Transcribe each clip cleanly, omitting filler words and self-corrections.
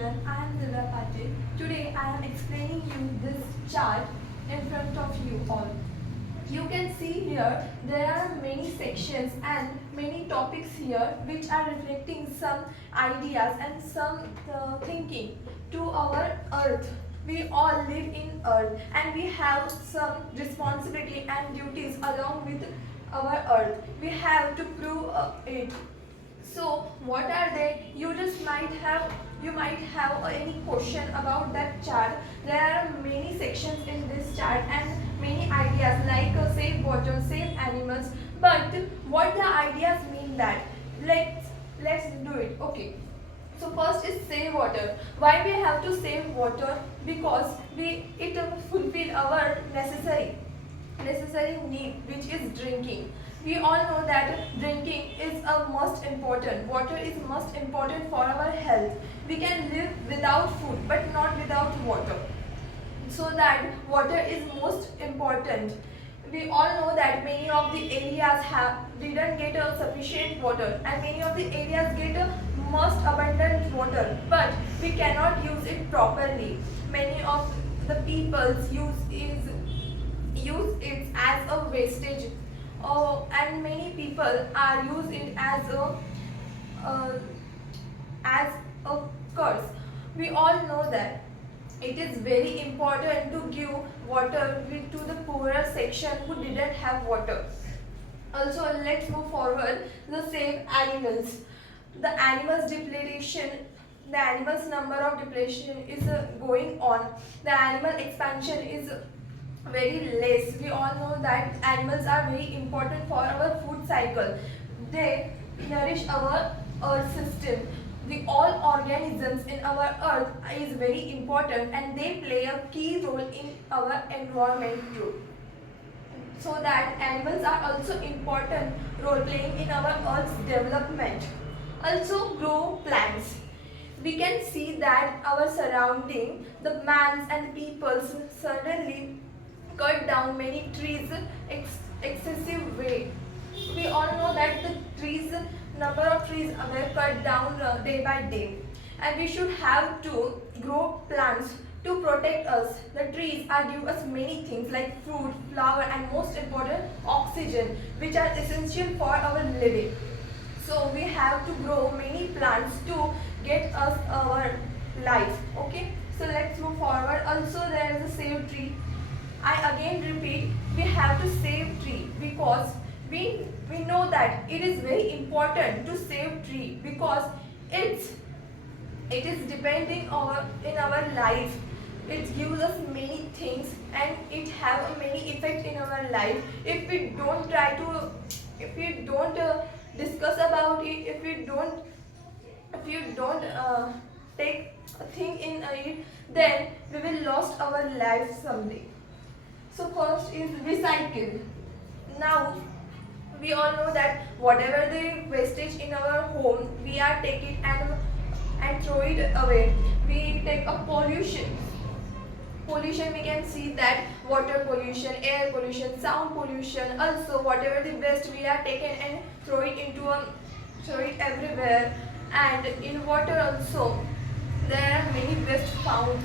everyone, I am Divya Patil. Today I am explaining you this chart in front of you all. You can see here there are many sections and many topics here which are reflecting some ideas and some thinking to our earth. We all live in earth and we have some responsibility and duties along with our earth. We have to prove it. So what are they? You might have any question about that chart. There are many sections in this chart and many ideas like save water, save animals. But what the ideas mean that? Let's do it. Okay. So first is save water. Why we have to save water? Because it fulfill our necessary need, which is drinking. We all know that drinking is a most important. Water is most important for our health. We can live without food but not without water. So that water is most important. We all know that many of the areas didn't get a sufficient water and many of the areas get a most abundant water, but we cannot use it properly. Many of the peoples use it as a wastage, and many people are use it as a curse. We all know that it is very important to give water to the poorer section who didn't have water. Also, let's move forward. The save animals. The animals number of depletion is going on. The animal expansion is very less. We all know that animals are very important for our food cycle. They nourish our earth system. The all organisms in our earth is very important and they play a key role in our environment too. So that animals are also important role playing in our earth's development. Also grow plants. We can see that our surrounding, the mans and the peoples suddenly cut down many trees excessive way. We all know that the number of trees were cut down day by day, and we should have to grow plants to protect us. The trees are give us many things like fruit, flower, and most important oxygen, which are essential for our living. So we have to grow many plants to get us our life. Okay, so let's move forward. Also there is a save tree. I again repeat, we have to save tree because we know that it is very important to save tree because it is depending on in our life. It gives us many things and it have a many effect in our life. If we don't discuss about it, if you don't take a thing in it, then we will lost our life someday. So first is recycle. Now we all know that whatever the wastage in our home, we are take it and throw it away. We take a pollution. Pollution, we can see that water pollution, air pollution, sound pollution. Also whatever the waste we are taken and throw it everywhere. And in water also there are many waste found.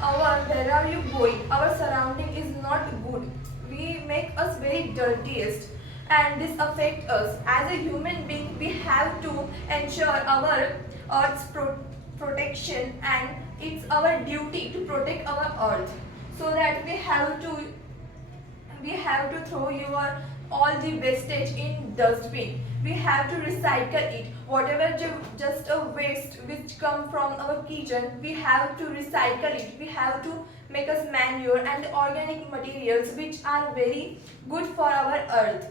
Where are you going? Our surrounding is not good. We make us very dirtiest and this affects us. As a human being, we have to ensure our earth's protection and it's our duty to protect our earth. So that we have to throw all the wastage in dustbin. We have to recycle it. Whatever just a waste which come from our kitchen, we have to recycle it. We have to make us manure and organic materials which are very good for our earth.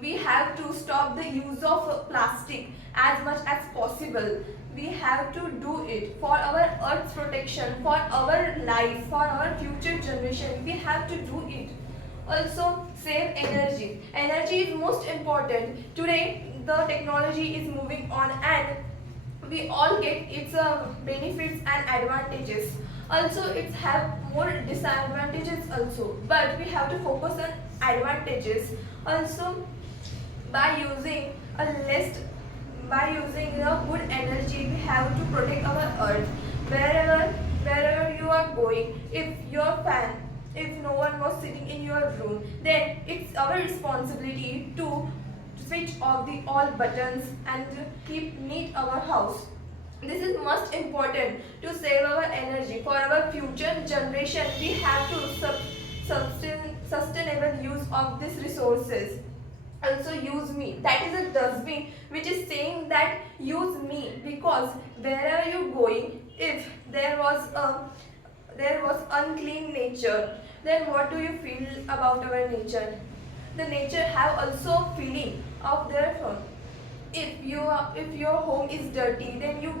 We have to stop the use of plastic as much as possible. We have to do it for our earth's protection, for our life, for our future generation. We have to do it. Also save energy. Energy is most important. Today the technology is moving on and we all get its benefits and advantages. Also it have more disadvantages also, but we have to focus on advantages. Also by using a good energy, we have to protect our earth. Where going, if no one was sitting in your room, then it's our responsibility to switch off the all buttons and keep neat our house. This is most important to save our energy for our future generation. We have to sustainable use of these resources. Also use me, that is a dustbin which is saying that use me, because wherever you going, if there was unclean nature, then what do you feel about our nature? The nature have also feeling of their home. If your home is dirty, then you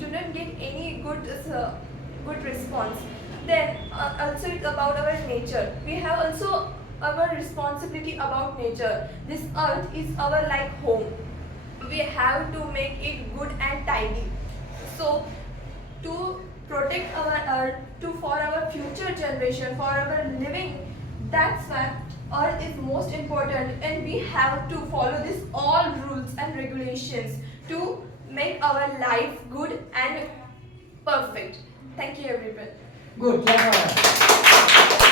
do not get any good response. Then also it's about our nature. We have also our responsibility about nature. This earth is our like home. We have to make it good and tidy. So to protect our earth, to for our future generation, for our living, that's why earth is most important, and we have to follow this all rules and regulations to make our life good and perfect. Thank you everyone. Good, clever.